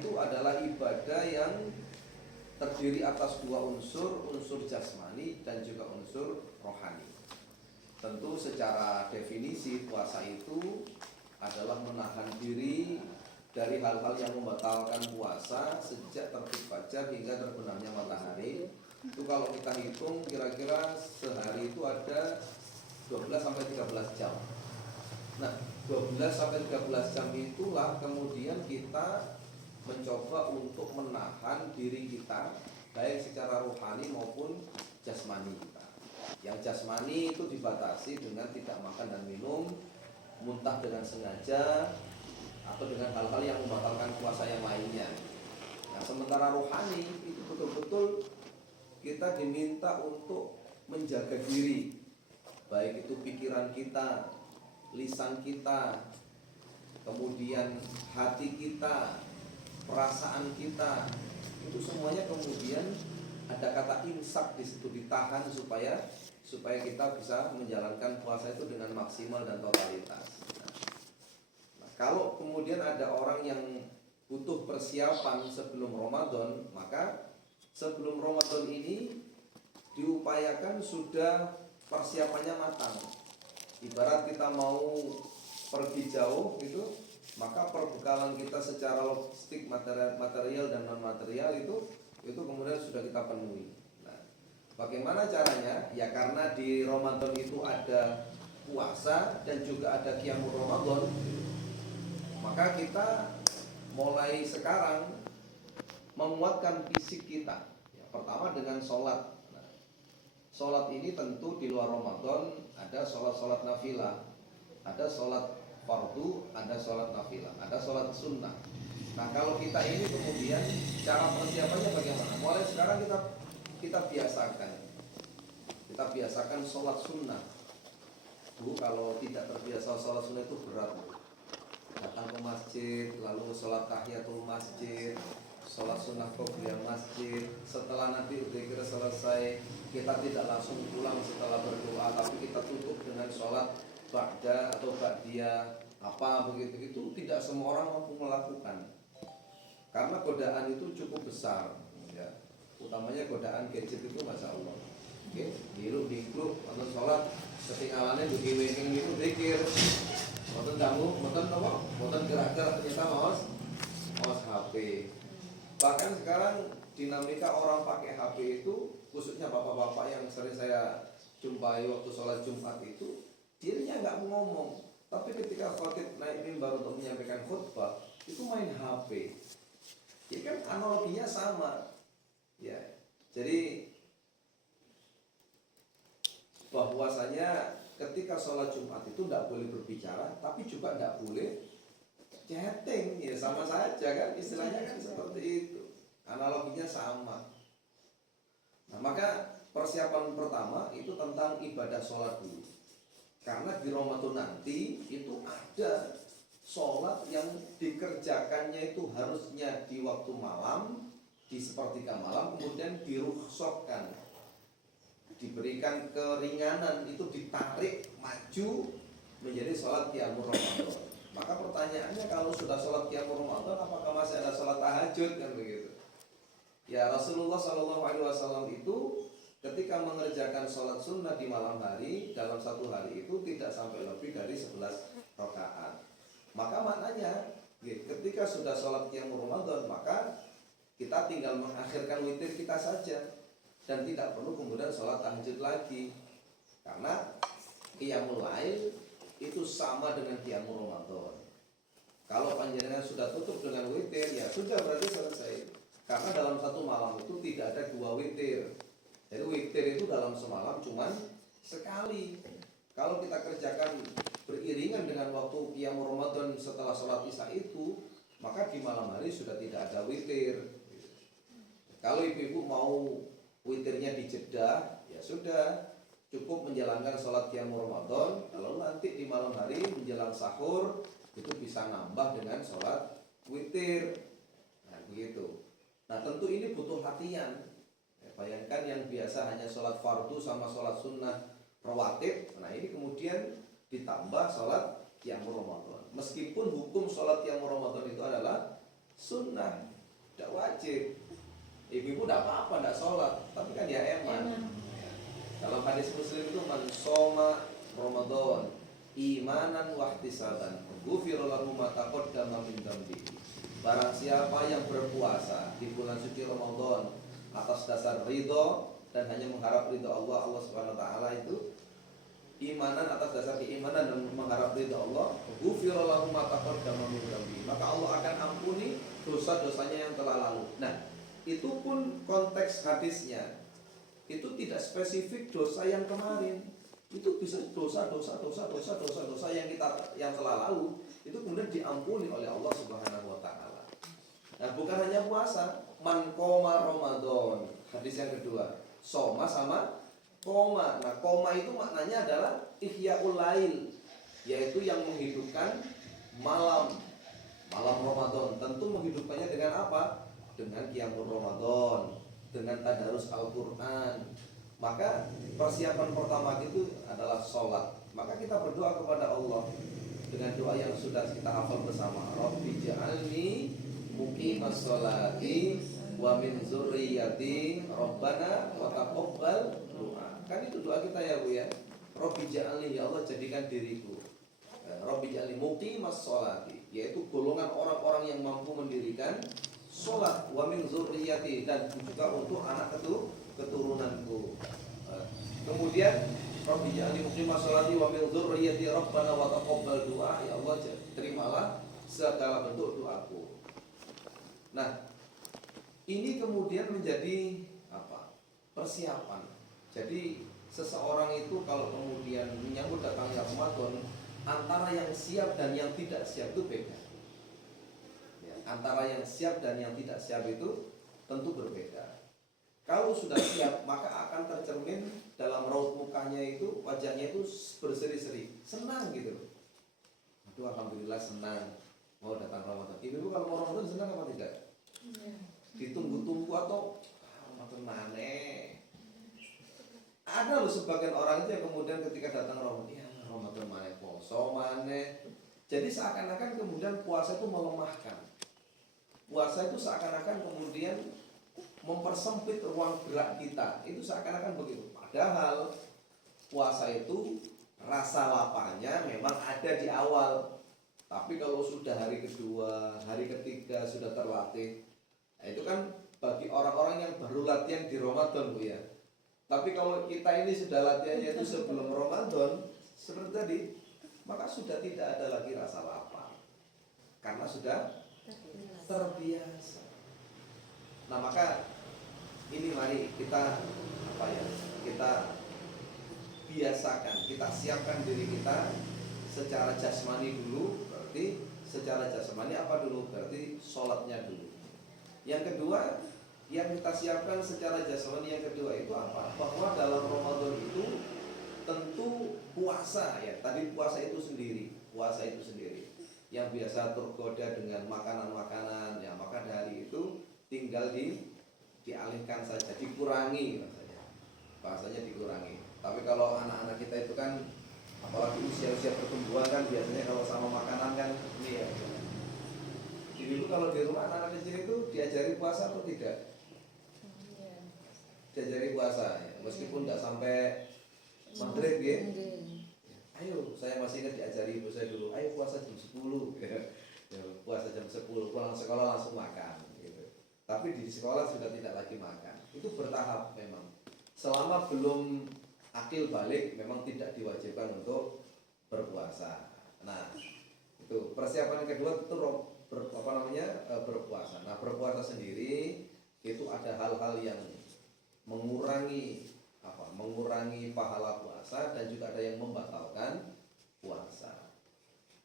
itu adalah ibadah yang terdiri atas dua unsur, unsur jasmani dan juga unsur rohani. Tentu secara definisi puasa itu adalah menahan diri dari hal-hal yang membatalkan puasa sejak terbit fajar hingga terbenamnya matahari. Itu kalau kita hitung kira-kira sehari itu ada 12 sampai 13 jam. Nah, 12 sampai 13 jam itulah kemudian kita mencoba untuk menahan diri kita baik secara rohani maupun jasmani kita. Yang jasmani itu dibatasi dengan tidak makan dan minum, muntah dengan sengaja, atau dengan hal-hal yang membatalkan puasa yang lainnya. Nah, sementara rohani itu betul-betul kita diminta untuk menjaga diri, baik itu pikiran kita, lisan kita, kemudian hati kita, perasaan kita, itu semuanya kemudian ada kata imsak di situ, ditahan supaya kita bisa menjalankan puasa itu dengan maksimal dan totalitas. Nah, kalau kemudian ada orang yang butuh persiapan sebelum Ramadan, maka sebelum Ramadan ini diupayakan sudah persiapannya matang. Ibarat kita mau pergi jauh gitu, maka perbekalan kita secara logistik material dan non material itu kemudian sudah kita penuhi. Nah, bagaimana caranya? Ya karena di Ramadan itu ada puasa dan juga ada qiyamul Ramadan, maka kita mulai sekarang menguatkan fisik kita. Ya, pertama dengan sholat. Nah, sholat ini tentu di luar Ramadan ada sholat nafilah, ada sholat fardu, ada sholat nafilah, ada sholat sunnah. Nah, kalau kita ini kemudian cara persiapannya bagaimana? Mulai sekarang kita biasakan sholat sunnah. Kalau tidak terbiasa sholat sunnah itu berat. Datang ke masjid, lalu sholat tahiyatul masjid, sholat sunnah qobliyah masjid. Setelah nanti zikir selesai, kita tidak langsung pulang setelah berdoa, tapi kita tutup dengan sholat ba'da atau ba'diyah apa begitu. Itu tidak semua orang mampu melakukan karena godaan itu cukup besar ya. Utamanya godaan gadget itu masya Allah. Oke, dihirup atau sholat ketinggalannya begini itu zikir, moten kamu, moten gerak-gerak ternyata maos HP. Bahkan sekarang dinamika orang pakai HP itu, khususnya bapak-bapak yang sering saya jumpai waktu sholat Jumat itu, dirinya nggak mau ngomong, tapi ketika khatib naik mimbar untuk menyampaikan khutbah itu main HP. Ya kan analoginya sama ya. Jadi bahwasanya ketika sholat Jumat itu tidak boleh berbicara, tapi juga tidak boleh chatting. Ya sama saja kan, istilahnya kan seperti itu, analoginya sama. Nah, maka persiapan pertama itu tentang ibadah sholat dulu. Karena di Ramadan nanti itu ada sholat yang dikerjakannya itu harusnya di waktu malam, di sepertiga malam, kemudian dirukhsahkan, diberikan keringanan, itu ditarik maju menjadi sholat qiyamul Ramadan. Maka pertanyaannya, kalau sudah sholat qiyamul Ramadan, apakah masih ada sholat tahajud kan begitu? Ya, Rasulullah SAW itu ketika mengerjakan sholat sunnah di malam hari, dalam satu hari itu tidak sampai lebih dari 11 rakaat. Maka maknanya ketika sudah sholat qiyamul Ramadan, maka kita tinggal mengakhirkan witir kita saja dan tidak perlu kemudian sholat tahajud lagi. Karena qiyamul lail itu sama dengan qiyamul Ramadan. Kalau panjenengan sudah tutup dengan witir, ya sudah berarti selesai. Karena dalam satu malam itu tidak ada dua witir. Jadi witir itu dalam semalam cuman sekali. Kalau kita kerjakan beriringan dengan waktu qiyamul Ramadan setelah sholat isya itu, maka di malam hari sudah tidak ada witir. Kalau ibu-ibu mau witirnya dijeda, ya sudah, cukup menjalankan sholat qiyamul Ramadan. Kalau nanti di malam hari menjelang sahur itu bisa nambah dengan sholat witir. Nah begitu. Nah tentu ini butuh latihan. Bayangkan yang biasa hanya sholat fardu sama sholat sunnah rawatib, nah ini kemudian ditambah sholat qiyamul Ramadan. Meskipun hukum sholat qiyamul Ramadan itu adalah sunnah, tidak wajib. Ibu-ibu tidak apa-apa, tidak sholat, tapi kan ya eman. Dalam hadis Muslim itu man shoma Ramadan imanan wahtisaban ghufira lahu ma taqaddama min dzambi. Barang siapa yang berpuasa di bulan suci Ramadan atas dasar ridho dan hanya mengharap ridho Allah, Allah Subhanahu wa taala itu imanan atas dasar keimanan dan mengharap ridho Allah, ghufira lahu ma taqaddama min dzambi. Maka Allah akan ampuni dosa-dosanya yang telah lalu. Nah, itu pun konteks hadisnya itu tidak spesifik dosa yang kemarin. Itu bisa dosa yang telah lalu itu kemudian diampuni oleh Allah Subhanahu wa taala. Nah, bukan hanya puasa, man qoma Ramadan. Hadis yang kedua, soma sama koma. Nah, koma itu maknanya adalah ihyaul lail, yaitu yang menghidupkan malam Ramadan. Tentu menghidupkannya dengan apa? Dengan qiyamul Ramadan, dengan tadarus Al-Qur'an. Maka persiapan pertama itu adalah sholat. Maka kita berdoa kepada Allah dengan doa yang sudah kita hafal bersama. Rabbi ja'alni muqimas sholati wa min dzurriyyati rabbana wa taqabbal doa. Kan itu doa kita ya Bu ya. Rabbi ja'alni, ya Allah jadikan diriku. Rabbi ja'alni muqimas sholati, yaitu golongan orang-orang yang mampu mendirikan sholat, wa min dzurriyyati, dan juga untuk anak keturunanku. Kemudian Rabbi ja'alni muqimas sholati wa min dzurriyyati rabbana wa taqabbal doa. Ya Allah terimalah segala bentuk doaku. Nah, ini kemudian menjadi apa? Persiapan. Jadi seseorang itu kalau kemudian menyambut datangnya Ramadan, antara yang siap dan yang tidak siap itu beda. Ya, antara yang siap dan yang tidak siap itu tentu berbeda. Kalau sudah siap, maka akan tercermin dalam raut mukanya itu, wajahnya itu berseri-seri, senang gitu. Aduh, alhamdulillah senang mau datang Ramadan. Ibu kalau mau Ramadan senang apa tidak? Ditunggu-tunggu atau Ramadan mana? Ada loh sebagian orang itu yang kemudian ketika datang Ramadan, ya Ramadan mana, poso mana. Jadi seakan-akan kemudian puasa itu melemahkan. Puasa itu seakan-akan kemudian mempersempit ruang gerak kita. Itu seakan-akan begitu. Padahal puasa itu rasa laparnya memang ada di awal. Tapi kalau sudah hari kedua, hari ketiga sudah terlatih, nah itu kan bagi orang-orang yang baru latihan di Ramadan Bu ya. Tapi kalau kita ini sudah latihannya itu sebelum Ramadan, seperti tadi, maka sudah tidak ada lagi rasa lapar. Karena sudah terbiasa. Nah, maka ini mari kita kita biasakan, kita siapkan diri kita secara jasmani dulu. Berarti secara jasmani apa dulu? Berarti sholatnya dulu. Yang kedua, yang kita siapkan secara jasmani yang kedua itu apa? Bahwa dalam Ramadan itu tentu puasa ya. Tadi puasa itu sendiri yang biasa tergoda dengan makanan-makanan ya, maka dari itu tinggal dialihkan saja, dikurangi bahasanya dikurangi. Tapi kalau anak-anak kita itu kan, apalagi usia-usia pertumbuhan kan, biasanya kalau sama makanan kan ini ya. Ibu kalau di rumah anak-anak kecil itu diajari puasa atau tidak? Diajari puasa ya, meskipun tidak sampai maghrib ya. Ayo, saya masih ingat diajari ibu saya dulu, ayo puasa jam 10 ya, puasa jam 10, pulang sekolah langsung makan gitu. Tapi di sekolah sudah tidak lagi makan. Itu bertahap memang. Selama belum akil balik memang tidak diwajibkan untuk berpuasa. Nah, itu persiapan yang kedua itu berpuasa. Nah, berpuasa sendiri itu ada hal-hal yang mengurangi pahala puasa dan juga ada yang membatalkan puasa.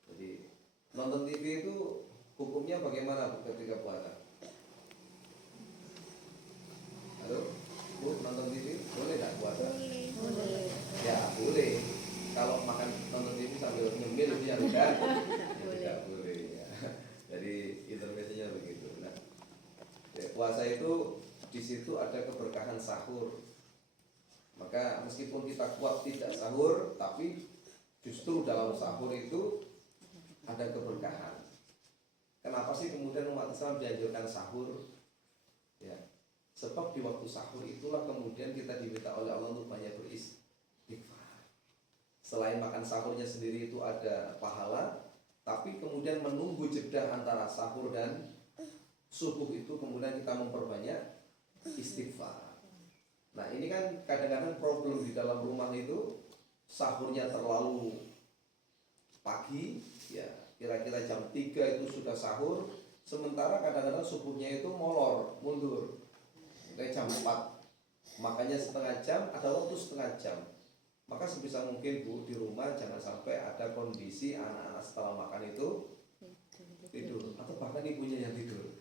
Jadi nonton TV itu hukumnya bagaimana ketika puasa? Halo, Bu, nonton TV boleh tak puasa? Boleh. Ya boleh. Kalau makan nonton TV sambil nyemil itu ya tidak boleh ya. Jadi intermezzonya begitu. Nah, ya, puasa itu di situ ada keberkahan sahur. Maka meskipun kita kuat tidak sahur, tapi justru dalam sahur itu ada keberkahan. Kenapa sih kemudian umat Islam dianjurkan sahur? Ya, sebab di waktu sahur itulah kemudian kita diminta oleh Allah untuk banyak beristighfar. Selain makan sahurnya sendiri itu ada pahala, tapi kemudian menunggu jeda antara sahur dan subuh itu kemudian kita memperbanyak istighfar. Nah ini kan kadang-kadang problem di dalam rumah itu, sahurnya terlalu pagi, ya kira-kira jam 3 itu sudah sahur, sementara kadang-kadang subuhnya itu molor, mundur kayak jam 4, makanya setengah jam, ada waktu setengah jam. Maka sebisa mungkin Bu, di rumah jangan sampai ada kondisi anak-anak setelah makan itu tidur, atau bahkan ibunya yang tidur.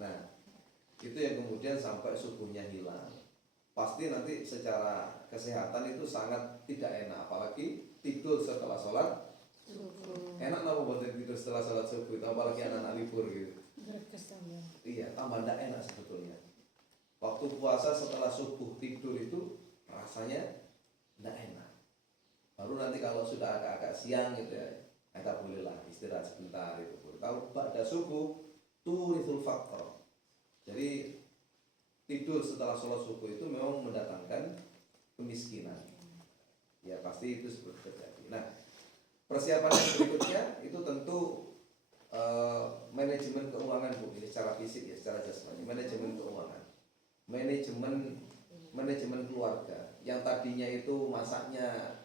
Nah itu yang kemudian sampai subuhnya hilang. Pasti nanti secara kesehatan itu sangat tidak enak, apalagi tidur setelah sholat subuh. Enak nggak buat tidur setelah sholat subuh, apalagi anak-anak libur gitu. Iya, tambah tidak enak sebetulnya. Waktu puasa setelah subuh tidur itu rasanya tidak enak. Baru nanti kalau sudah agak-agak siang gitu ya, kita bolehlah istirahat sebentar itu. Kalau pada subuh turithul faktor. Jadi tidur setelah sholat subuh itu memang mendatangkan kemiskinan. Ya pasti itu seperti terjadi. Nah persiapan yang berikutnya itu tentu manajemen keuangan Bu, ini secara fisik ya, secara jasmani. Manajemen keuangan, manajemen keluarga. Yang tadinya itu masaknya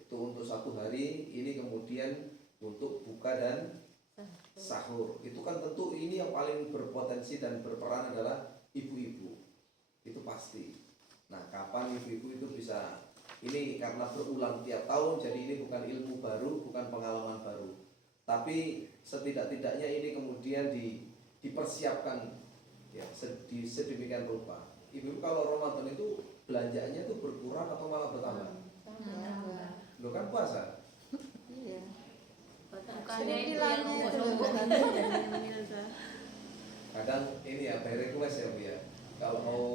itu untuk 1 hari, ini kemudian untuk buka dan sahur. Itu kan tentu ini yang paling berpotensi dan berperan adalah ibu-ibu. Itu pasti. Nah, kapan ibu-ibu itu bisa, ini karena berulang tiap tahun, jadi ini bukan ilmu baru, bukan pengalaman baru. Tapi setidak-tidaknya ini kemudian dipersiapkan ya, sedemikian rupa. Ibu kalau Ramadan itu belanjaannya itu berkurang atau malah bertambah? Lo kan puasa. Iya. Kadang ini ya by request ya Bu ya. Kalau mau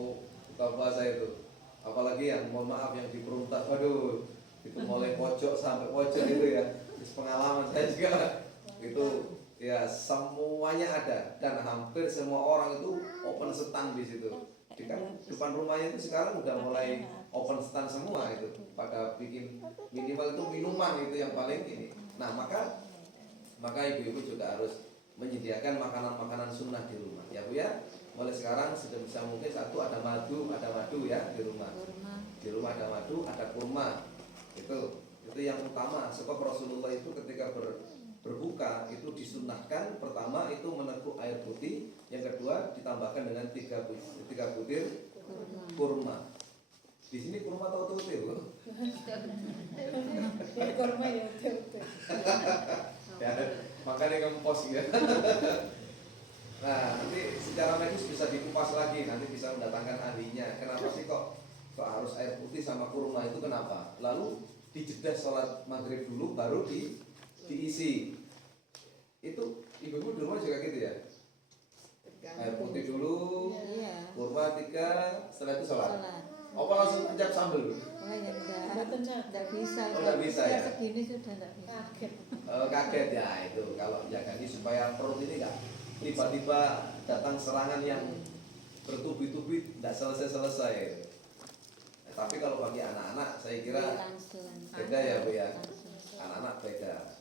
buka puasa itu, apalagi yang mohon maaf yang di peruntak, waduh itu mulai pojok sampai pojok gitu ya. Terus pengalaman saya juga itu ya semuanya ada dan hampir semua orang itu open stand di situ. Di kan depan rumahnya itu sekarang udah mulai open stand semua itu, pada bikin minimal itu minuman itu yang paling ini. Nah maka ibu-ibu juga harus menyediakan makanan-makanan sunnah di rumah ya Bu ya. Mulai sekarang sudah bisa mungkin satu ada madu ya di rumah. Di rumah ada madu, ada kurma. Itu yang utama. Sebab Rasulullah itu ketika berbuka itu disunnahkan pertama itu meneguk air putih, yang kedua ditambahkan dengan 3 butir kurma. Di sini kurma atau tuti Bu? Kurma ya tuti. Ya, makanya ngempos ya. Nah, nanti secara medis bisa dikupas lagi, nanti bisa mendatangkan ahlinya. Kenapa sih kok harus air putih sama kurma itu kenapa? Lalu dijeda sholat maghrib dulu baru diisi. Itu ibu-ibu di rumah juga gitu ya? Air putih dulu, kurma 3, setelah itu sholat. Apa langsung pencap sambal? Oh ya enggak bisa. Oh, enggak bisa ya? Segini sudah enggak bisa. Kaget ya itu kalau menjaga ini supaya perut ini enggak tiba-tiba datang serangan yang bertubi-tubi tidak selesai-selesai. Tapi kalau bagi anak-anak saya kira beda ya Bu ya. Anak-anak beda.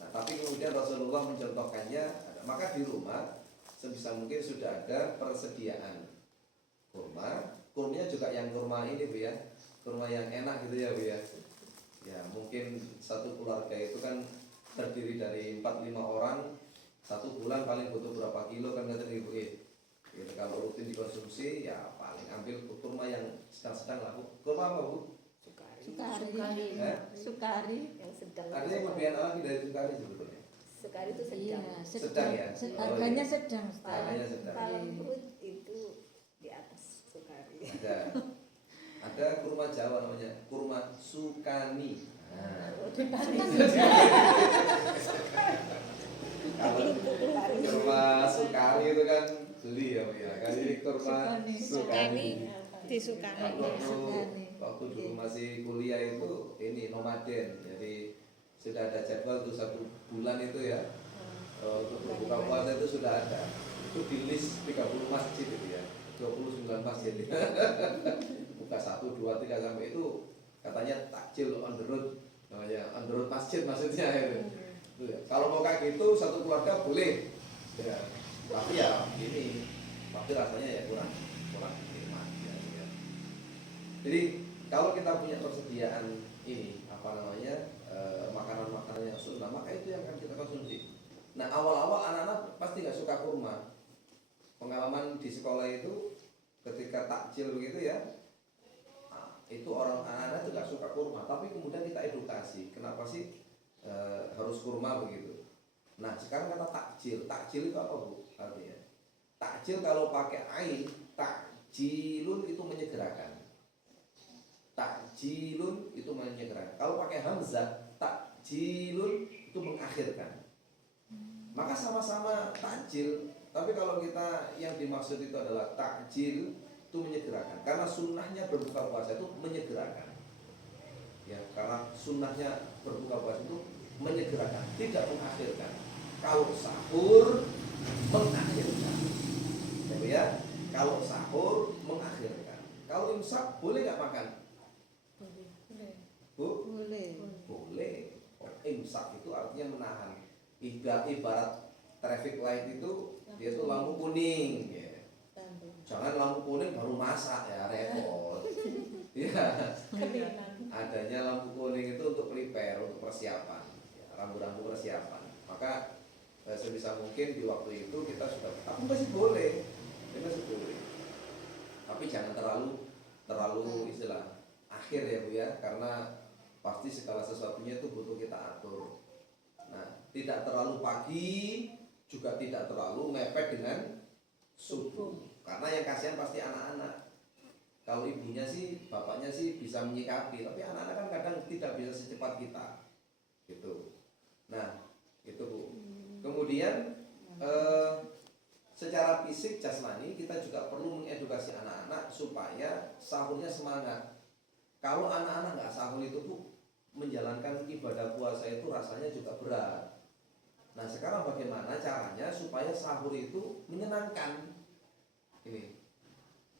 Nah tapi kemudian Rasulullah mencontohkannya, maka di rumah sebisa mungkin sudah ada persediaan kurmanya juga yang kurma ini Bu ya, kurma yang enak gitu ya Bu ya. Ya mungkin satu keluarga itu kan terdiri dari 4-5 orang, 1 bulan paling butuh berapa kilo kan kata Ibu ya. Gitu, kalau rutin dikonsumsi ya paling ambil kurma yang sedang-sedang lah. Kurma apa Bu? Sukari. Yang sedang. Ada yang lebih enak lagi dari sukari sebetulnya. Sukari itu sedang. Iya, Sedang ya? Harganya sedang. Harganya sedang. Palembut itu di atas sukari. Ada kurma Jawa namanya kurma Sukani. Nah, kalau kurma Sukari itu kan beli ya Bu ya. Kali ini kurma Sukani. Disukani. Waktu dulu masih kuliah itu ini nomaden, jadi sudah ada jadwal tuh 1 bulan itu ya Untuk berbuka puasa itu sudah ada. Itu di list 30 masjid itu ya. 29 masjid. Buka 1, 2, 3 sampai itu katanya takjil on the road. Namanya on the road masjid maksudnya itu. Itu ya. Kalau mau kayak gitu satu keluarga boleh. Ya. Tapi ya ini tapi rasanya ya kurang nikmat ya. Jadi kalau kita punya persediaan ini apa namanya makanan-makanan yang sunnah, maka itu yang akan kita konsumsi. Nah awal-awal anak-anak pasti nggak suka kurma. Pengalaman di sekolah itu ketika takjil begitu ya, itu orang anak-anak itu nggak suka kurma. Tapi kemudian kita edukasi, kenapa sih harus kurma begitu? Nah sekarang kata takjil itu apa bu? Artinya takjil kalau pakai ain, takjilun itu menyegerakan. Takjilun itu menyegerakan. Kalau pakai hamzah, takjilun itu mengakhirkan. Maka sama-sama takjil, tapi kalau kita yang dimaksud itu adalah takjil itu menyegerakan. Karena sunnahnya berbuka puasa itu menyegerakan. Ya, karena sunnahnya berbuka puasa itu menyegerakan, tidak mengakhirkan. Kalau sahur mengakhirkan. Ya, kalau sahur mengakhirkan. Kalau imsak boleh nggak makan? Bu? Boleh. Imsak itu artinya menahan. Ibarat traffic light itu dia itu lampu kuning ya. Jangan lampu kuning baru masak ya, repot. Ya. Adanya lampu kuning itu untuk prepare, untuk persiapan ya, rambu-rambu persiapan. Maka sebisa mungkin di waktu itu kita sudah, tapi masih boleh. Tapi jangan terlalu istilah akhir ya Bu ya, karena pasti segala sesuatunya itu butuh kita atur. Nah, tidak terlalu pagi, juga tidak terlalu mepet dengan subuh. Karena yang kasihan pasti anak-anak. Kalau ibunya sih, bapaknya sih bisa menyikapi, tapi anak-anak kan kadang tidak bisa secepat kita. Gitu. Nah, itu Bu. Kemudian secara fisik jasmani kita juga perlu mengedukasi anak-anak supaya sahurnya semangat. Kalau anak-anak nggak sahur itu Bu, menjalankan ibadah puasa itu rasanya juga berat. Nah sekarang bagaimana caranya supaya sahur itu menyenangkan? Ini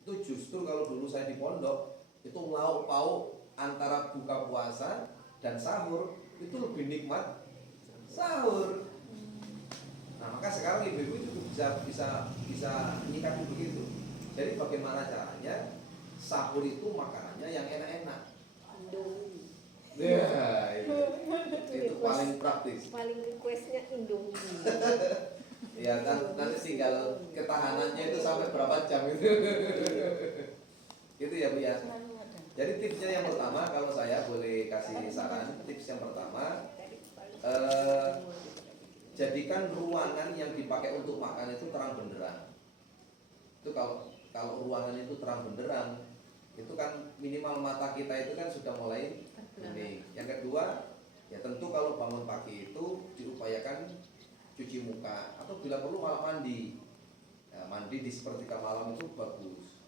itu justru kalau dulu saya di pondok itu lauk pauk antara buka puasa dan sahur itu lebih nikmat sahur. Nah maka sekarang ibu-ibu juga bisa menyikapi begitu. Jadi bagaimana caranya sahur itu makanannya yang enak-enak? Ya, itu paling praktis. Paling requestnya Indomie. Ya kan nanti tinggal ketahanannya itu sampai berapa jam itu. Itu ya Bu ya. Jadi tipsnya yang pertama, kalau saya boleh kasih saran, tips yang pertama, jadikan ruangan yang dipakai untuk makan itu terang benderang. Itu kalau ruangan itu terang benderang, itu kan minimal mata kita itu kan sudah mulai ini. Yang kedua, ya tentu kalau bangun pagi itu diupayakan cuci muka atau bila perlu malah mandi. Ya, mandi di sepertiga malam itu bagus.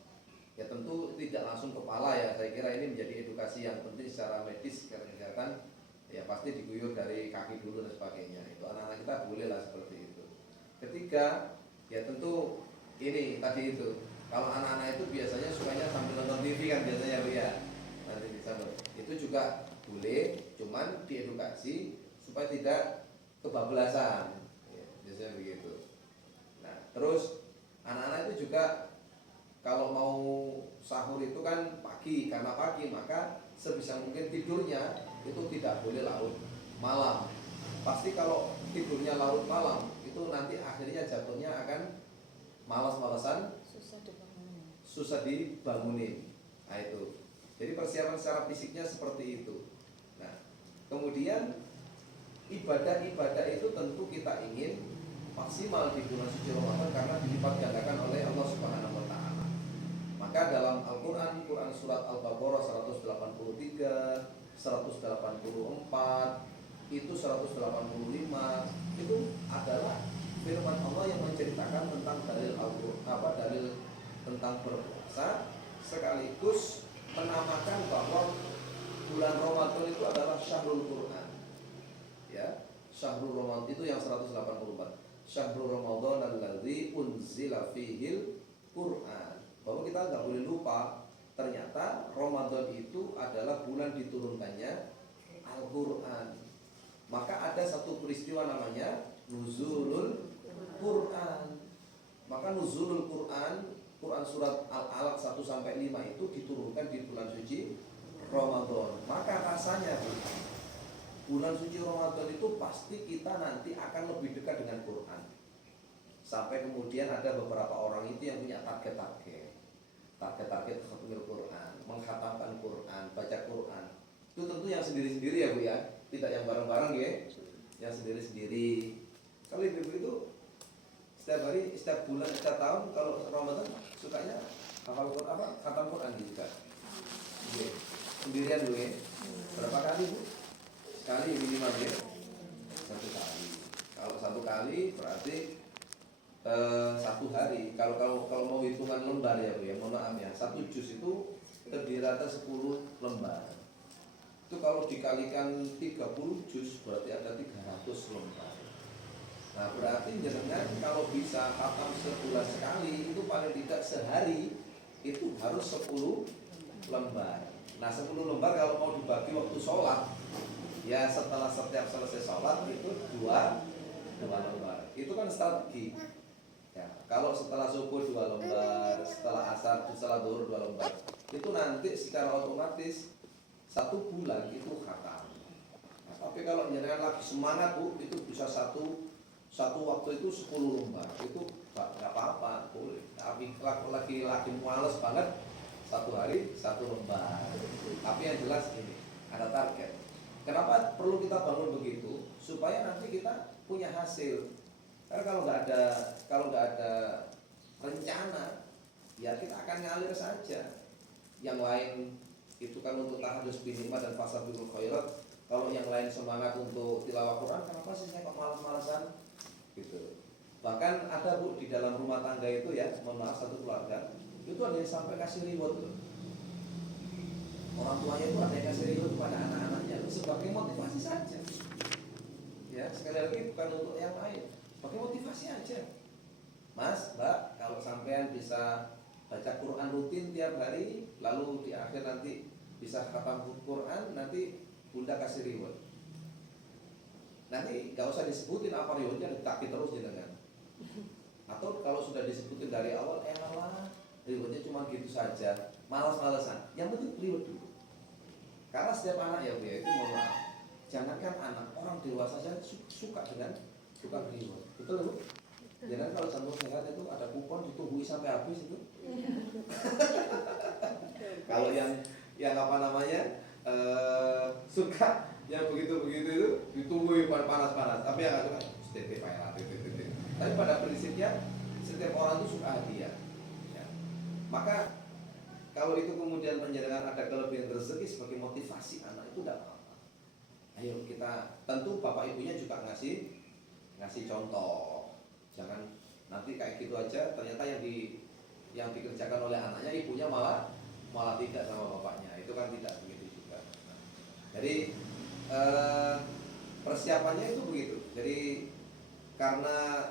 Ya tentu tidak langsung kepala ya. Saya kira ini menjadi edukasi yang penting secara medis, secara kesehatan. Ya pasti diguyur dari kaki dulu dan sebagainya. Itu anak-anak kita boleh lah seperti itu. Ketiga, ya tentu ini tadi itu. Kalau anak-anak itu biasanya sukanya sambil nonton TV kan biasanya Bu ya. Nanti bisa itu juga boleh, cuman diedukasi supaya tidak kebablasan ya, biasanya begitu. Nah terus anak-anak itu juga kalau mau sahur itu kan pagi, karena pagi maka sebisa mungkin tidurnya itu tidak boleh larut malam. Pasti kalau tidurnya larut malam itu nanti akhirnya jatuhnya akan malas-malasan, susah dibangunin. Nah itu. Jadi persiapan secara fisiknya seperti itu. Nah, kemudian ibadah-ibadah itu tentu kita ingin maksimal di bulan suci Ramadan karena dilipat gandakan oleh Allah Subhanahu wa taala. Maka dalam Al-Qur'an, Quran surat Al-Baqarah 183, 184, itu 185 itu adalah firman Allah yang menceritakan tentang dalil dalil tentang berpuasa, sekaligus menamakan bahwa bulan Ramadan itu adalah Syahrul Quran. Ya, Syahrul Ramadan itu yang 184. syahrul Ramadan alladzi unzila fihil Quran. Bahwa kita nggak boleh lupa, ternyata Ramadan itu adalah bulan diturunkannya Al-Quran. Maka ada satu peristiwa namanya Nuzulul Quran. Maka Nuzulul Quran, Quran surat Al-Alaq 1-5 itu diturunkan di bulan suci Ramadan. Maka rasanya bulan suci Ramadan itu pasti kita nanti akan lebih dekat dengan Quran. Sampai kemudian ada beberapa orang itu yang punya target-target khatamul Quran, menghatamkan Quran, baca Quran. Itu tentu yang sendiri-sendiri ya Bu ya, tidak yang bareng-bareng ya, yang sendiri-sendiri. Kalau ibu itu setiap hari, setiap bulan, setiap tahun kalau Ramadan sukanya hafal Quran apa? Khatam Quran juga. Oke. Sendirian dulu ya. Berapa kali Bu? Sekali minimal ya. Satu kali. Kalau satu kali berarti satu hari. Kalau mau hitungan lembar ya Bu ya, mohon maaf ya. Satu juz itu terdiri atas 10 lembar. Itu kalau dikalikan 30 juz berarti ada 300 lembar. Nah berarti jenengan kalau bisa khatam sebulan sekali itu paling tidak sehari itu harus 10 lembar. Nah 10 lembar kalau mau dibagi waktu sholat, ya setelah setiap selesai sholat itu 2 lembar. Itu kan strategi. Ya, kalau setelah subuh 2 lembar, setelah asar, setelah zuhur 2 lembar, itu nanti secara otomatis 1 bulan itu khatam. Nah, tapi kalau jenengan lagi semangat Bu, itu bisa satu waktu itu 10 lembar, itu nggak apa-apa, boleh. Tapi lagi males banget, 1 hari 1 lembar. Tapi yang jelas ini ada target. Kenapa perlu kita bangun begitu? Supaya nanti kita punya hasil. Karena kalau nggak ada rencana, ya kita akan ngalir saja. Yang lain itu kan untuk tahadus binimah dan fasabilul khairat. Kalau yang lain semangat untuk tilawah Quran, kenapa sih saya kok malas-malasan? Gitu. Bahkan ada Bu di dalam rumah tangga itu ya, mohon maaf satu keluarga, itu ada yang sampai kasih reward tuh. Orang tuanya itu ada yang kasih reward kepada anak-anaknya sebagai motivasi saja. Ya, sekali lagi bukan untuk yang lain. Pakai motivasi aja. Mas, Mbak, kalau sampean bisa baca Quran rutin tiap hari, lalu di akhir nanti bisa khatam Quran, nanti Bunda kasih reward. Nanti gak usah disebutin apa rewardnya, ditagih terus jenengan. Atau kalau sudah disebutin dari awal, lah rewardnya cuma gitu saja, malas-malasan. Yang penting reward dulu. Karena setiap anak ya Bu ya, itu mohon maaf, jangankan anak, orang dewasa saja suka dengan tukang reward. Betul Bu? Jangan kalau jantung sehat itu ada kupon ditunggu sampai habis itu. Kalau yang apa namanya suka yang begitu itu ditunggu panas-panas. Tapi yang nggak suka STP Pak. Tapi pada prinsipnya setiap orang itu suka hadiah. Ya. Maka kalau itu kemudian menjadikan ada kelebihan rezeki sebagai motivasi anak itu tidak apa-apa. Ayo kita, tentu bapak ibunya juga ngasih contoh. Jangan nanti kayak gitu aja ternyata yang dikerjakan oleh anaknya ibunya malah tidak sama bapaknya. Itu kan tidak begitu juga. Nah, jadi persiapannya itu begitu. Jadi karena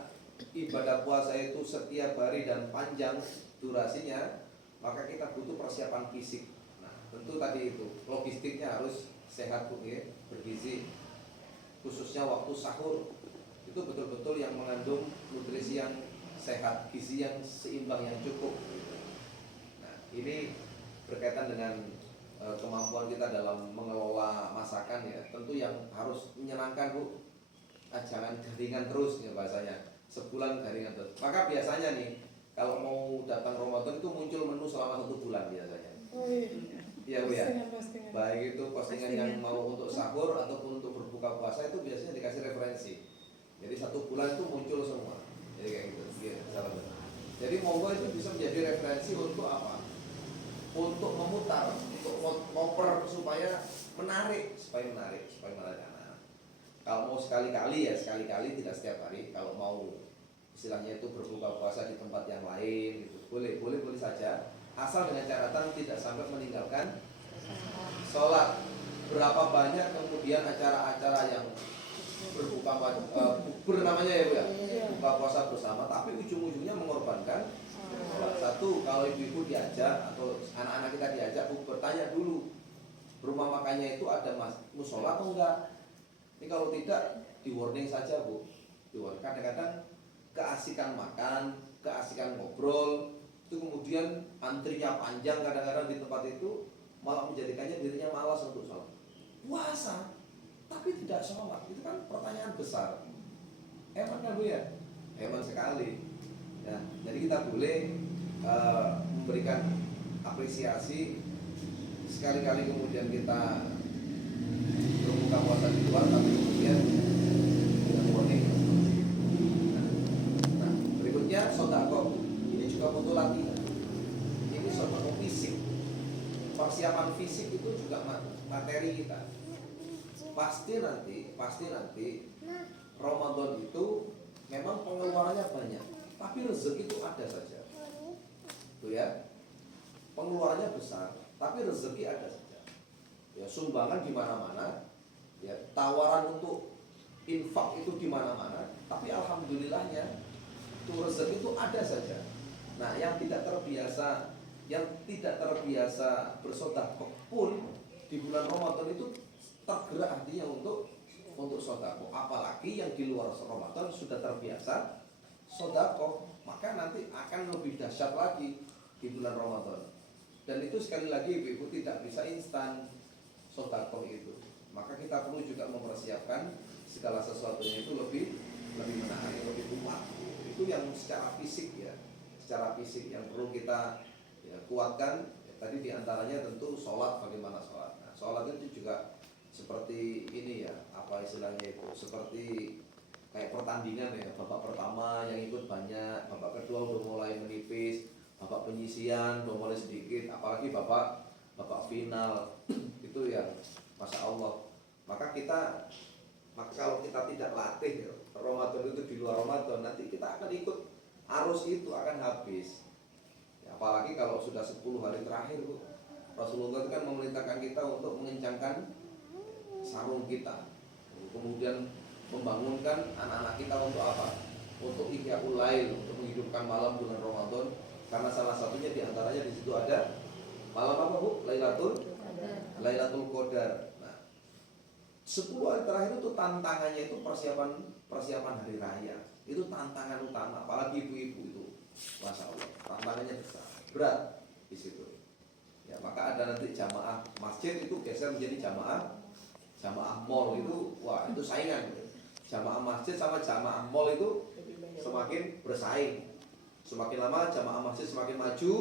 ibadah puasa itu setiap hari dan panjang durasinya, maka kita butuh persiapan fisik. Nah, tentu tadi itu logistiknya harus sehat Bu ya, bergizi. Khususnya waktu sahur itu betul-betul yang mengandung nutrisi yang sehat, gizi yang seimbang, yang cukup. Nah, ini berkaitan dengan kemampuan kita dalam mengelola masakan ya. Tentu yang harus menyenangkan Bu. Jangan garingan terus ya bahasanya. Sebulan garingan terus. Maka biasanya nih kalau mau datang Ramadan itu muncul menu selama 1 bulan biasanya. Oh iya. Iya Bu ya. Postingan. Baik itu postingan yang mau untuk sahur ataupun untuk berbuka puasa itu biasanya dikasih referensi. Jadi 1 bulan itu muncul semua. Jadi kayak gitu. Ya, jadi monggo itu bisa menjadi referensi untuk apa? Untuk memutar, untuk ngoper supaya menarik anak. Kalau mau sekali-kali ya sekali-kali, tidak setiap hari. Kalau mau istilahnya itu berbuka puasa di tempat yang lain gitu. Boleh saja, asal dengan catatan tidak sampai meninggalkan sholat. Berapa banyak kemudian acara-acara yang bukber namanya ya Bu ya, Iya. buka puasa bersama, tapi ujung-ujungnya mengorbankan sholat. Satu, kalau ibu-ibu diajak atau anak-anak kita diajak bukber, tanya dulu rumah makannya itu ada musola atau enggak. Ini kalau tidak, di warning saja Bu. Di warning. Kadang-kadang keasikan makan, keasikan ngobrol, itu kemudian antrinya panjang kadang-kadang di tempat itu, malah menjadikannya dirinya malas untuk sholat. Puasa, tapi tidak sholat, itu kan pertanyaan besar. Hemat kan Bu ya? Hemat sekali. Ya, jadi kita boleh memberikan apresiasi. Sekali-kali kemudian kita berbuka puasa di luar, tapi kemudian kita warning. Nah, berikutnya sodako. Ini juga butuh latihan. Ini sodako fisik. Persiapan fisik itu juga materi kita. Pasti nanti Ramadan itu memang pengeluarannya banyak, tapi rezeki itu ada saja. Tuh ya, pengeluarannya besar, tapi rezeki ada saja. Ya, sumbangan di mana-mana, ya, tawaran untuk infak itu di mana-mana, tapi alhamdulillahnya itu rezeki itu ada saja. Nah, yang tidak terbiasa bersedekah pun di bulan Ramadan itu tergerak hatinya untuk sedekah. Apalagi yang di luar Ramadan sudah terbiasa sedekah, maka nanti akan lebih dahsyat lagi di bulan Ramadan. Dan itu sekali lagi ibu-ibu tidak bisa instan sedekah itu. Maka kita perlu juga mempersiapkan segala sesuatunya itu lebih menarik, lebih kuat. Itu yang secara fisik ya, secara fisik yang perlu kita ya, kuatkan. Ya, tadi diantaranya tentu sholat, bagaimana sholat. Nah, sholat itu juga seperti ini ya, apa istilahnya itu, seperti kayak pertandingan ya. Babak pertama yang ikut banyak, babak kedua udah mulai menipis, babak penyisian udah mulai sedikit, apalagi babak final itu ya, masya Allah. Maka kalau kita tidak latih ya, Ramadan itu di luar Ramadan, nanti kita akan ikut arus itu, akan habis ya, apalagi kalau sudah 10 hari terakhir Bu. Rasulullah itu kan memerintahkan kita untuk mengencangkan sarung kita, kemudian membangunkan anak-anak kita untuk apa? Untuk ihyaul lail, untuk menghidupkan malam bulan Ramadan. Karena salah satunya diantaranya di situ ada malam apa Bu? Lailatul Qadar. Nah, 10 hari terakhir itu tantangannya itu persiapan hari raya. Itu tantangan utama, apalagi ibu-ibu itu, masya Allah, tantangannya besar, berat di situ. Ya, maka ada nanti jamaah masjid itu geser menjadi jamaah mall itu, wah itu saingan. Jamaah masjid sama jamaah mall itu semakin bersaing. Semakin lama jamaah masjid semakin maju,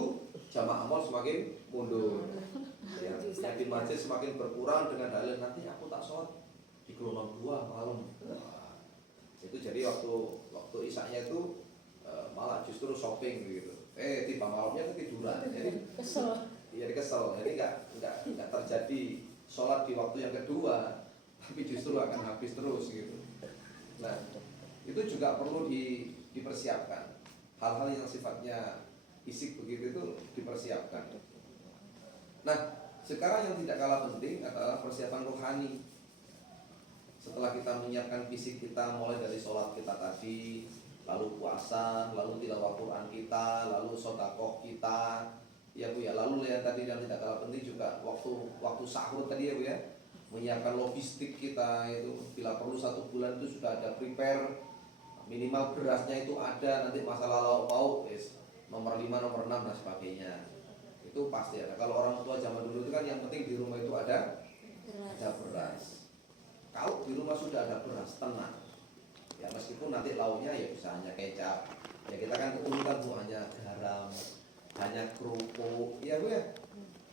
jamaah mall semakin mundur. Ya, yang di masjid semakin berkurang dengan dalil nanti aku tak sholat di gelombang 2 malam. Wah, itu jadi waktu isaknya itu malah justru shopping gitu. Tiba malamnya ketiduran. Jadi kesel. Jadi nggak terjadi sholat di waktu yang kedua, tapi justru akan habis terus gitu. Nah, itu juga perlu dipersiapkan. Hal-hal yang sifatnya fisik begitu itu dipersiapkan. Nah, sekarang yang tidak kalah penting adalah persiapan rohani. Setelah kita menyiapkan fisik kita, mulai dari sholat kita tadi, lalu puasa, lalu tilawah Quran kita, lalu sedekah kita, ya Bu ya. Lalu yang tadi yang tidak kalah penting juga waktu sahur tadi ya Bu ya, menyiapkan logistik kita itu. Bila perlu 1 bulan itu sudah ada prepare, minimal berasnya itu ada, nanti masalah lauk pauk nomor 5, nomor 6 dan sebagainya. Itu pasti ada. Kalau orang tua zaman dulu itu kan yang penting di rumah itu ada beras. Kalau di rumah sudah ada beras, tenang. Ya meskipun nanti lauknya ya bisa hanya kecap. Ya kita kan keturunan Bu, hanya garam, hanya kerupuk, ya Bu ya.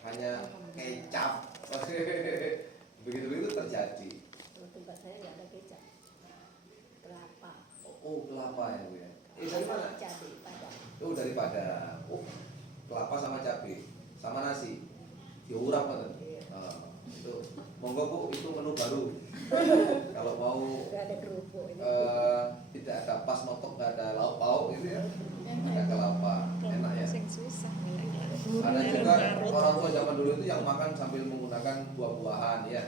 Hanya kecap. Begitu-begitu terjadi. Kalau tempat saya nggak ada kecap, kelapa. Oh kelapa ya Bu ya. Dari mana? Cabai padang. Oh dari Padang. Oh kelapa sama cabai sama nasi diurap kan? Itu monggo Bu, itu menu baru. Kalau mau Nggak ada kerupuk ini. tidak ada pas motok, nggak ada lauk pauk gitu ya, ada kelapa, enak ya. Ada juga orang tua zaman dulu itu yang makan sambil menggunakan buah-buahan ya.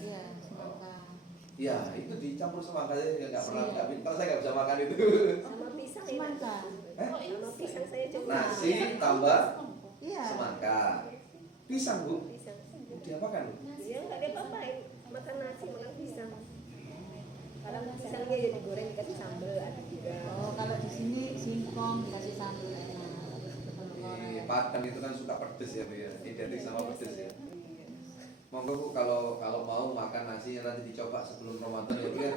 Iya, semangka. Ya, itu dicampur semangka saya nggak pernah kalau saya nggak bisa makan itu. Sama pisang ya. Semangka. Sama pisang saya coba. Nasi tambah Iya. semangka. Pisang bu, Pisang. diapakan? Dia nggak ada apa-apain. Makan nasi makan pisang. Kadang pisangnya ya digoreng dikasih sambal ada juga. Oh, kalau di sini singkong dikasih sambal enak. Di Padang itu kan suka pedes ya bu ya, identik sama pedes ya. Monggo bu, kalau mau makan nasi nanti dicoba sebelum Ramadan ya bu ya.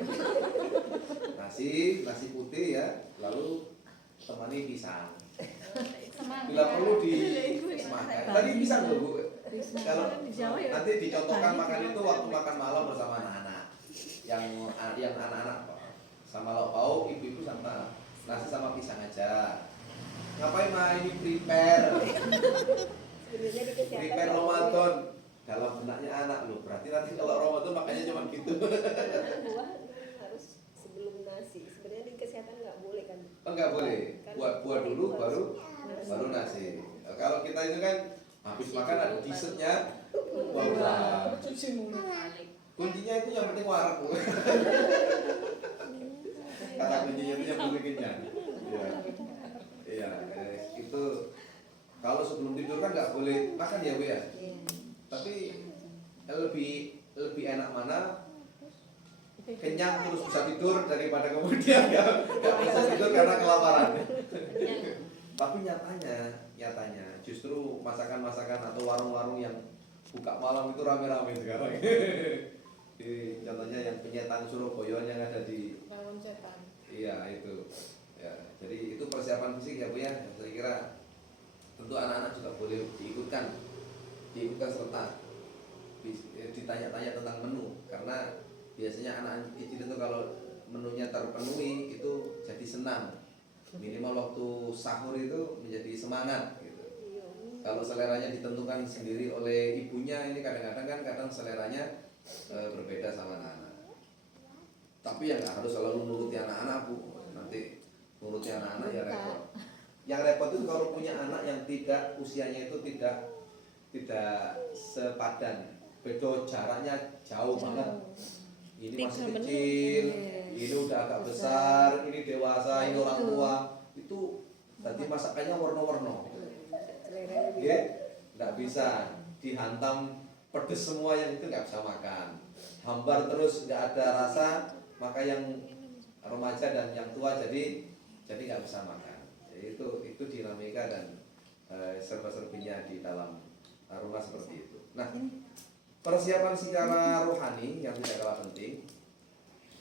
Nasi putih ya, lalu temani pisang. Bila perlu di semangka. Tadi pisang loh bu. Kalau nanti dicontohkan makan itu waktu makan malam bersama anak-anak. Yang anak-anak sama lauk pauk, ibu-ibu sama nasi sama pisang aja. Ngapain mah ini prepare Sebenarnya di kesehatan. prepare Ramadan dalam benaknya anak loh. Berarti nanti kalau Ramadan makannya cuma gitu. Buah harus sebelum nasi. Sebenarnya di kesehatan nggak boleh kan? Enggak boleh. Buat dulu baru nasi. Kalau kita itu kan habis makan ada dessertnya. Wah. Kuncinya itu yang penting warak bu. Kata kuncinya itu yang penting kenyang. Iya, itu kalau sebelum tidur kan nggak boleh makan ya bu ya. Tapi lebih enak mana kenyang terus bisa tidur daripada kemudian nggak bisa tidur karena kelaparan. Tapi nyatanya justru masakan-masakan atau warung-warung yang buka malam itu rame-rame sekarang. Contohnya yang penyetan Surabaya yang ada di Rawon Cetan. iya itu ya, jadi itu persiapan fisik ya bu ya. Saya kira tentu anak-anak juga boleh diikutkan serta ditanya-tanya tentang menu, karena biasanya anak kecil itu kalau menunya terpenuhi itu jadi senang, minimal waktu sahur itu menjadi semangat gitu. Kalau seleranya ditentukan sendiri oleh ibunya, ini kadang-kadang seleranya berbeda sama anak-anak. Tapi ya nggak harus selalu nuruti anak-anak bu, nanti nuruti anak-anak ya repot. Yang repot itu kalau punya anak yang tidak usianya itu tidak sepadan, beda jaraknya jauh banget. Ini masih kecil, ini udah agak besar, ini dewasa, ini orang tua. Itu tadi masakannya warna-warna. Ya, nggak bisa dihantam pedes semua, yang itu nggak bisa makan. Hambar terus nggak ada rasa, maka yang remaja dan yang tua jadi nggak bisa makan. Jadi itu dinamika dan serba-serbinya di dalam rumah seperti itu. Nah, persiapan secara rohani yang tidak kalah penting,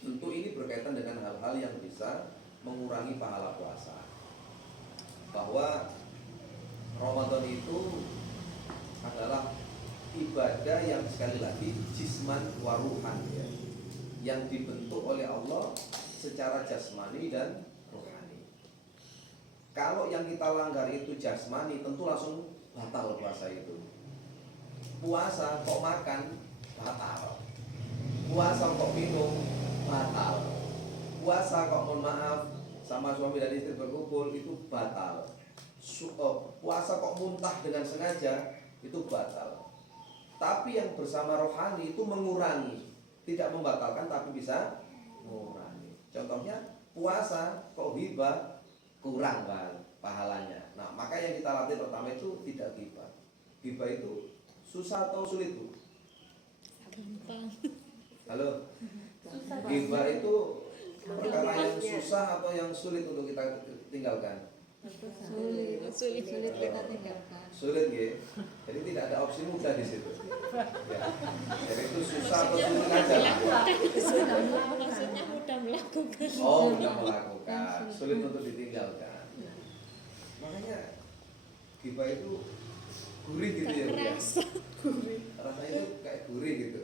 tentu ini berkaitan dengan hal-hal yang bisa mengurangi pahala puasa. Bahwa Ramadan itu adalah ibadah yang sekali lagi jisman waruhan ya, yang dibentuk oleh Allah secara jasmani dan rohani. Kalau yang kita langgar itu jasmani, tentu langsung batal puasa itu. Puasa kok makan batal, puasa kok minum batal, puasa kok mohon maaf sama suami dan istri berkumpul itu batal, puasa kok muntah dengan sengaja itu batal. Tapi yang bersama rohani itu mengurangi, tidak membatalkan tapi bisa mengurangi. Contohnya puasa kok hibah kurang kan pahalanya. Nah maka yang kita latih pertama itu tidak hibah. Hibah itu susah atau sulit bu? Halo? Hibah itu perkara yang susah atau yang sulit untuk kita tinggalkan? Sulit kita tinggalkan. Sulit ya. Jadi tidak ada opsi mudah di situ. Ya. Jadi itu susah atau sulit aja. Maksudnya mudah melakukan. Oh, mudah melakukan. Sulit untuk ditinggalkan. Makanya hibah itu gurih gitu ya, Bu ya. Rasanya itu kayak gurih gitu.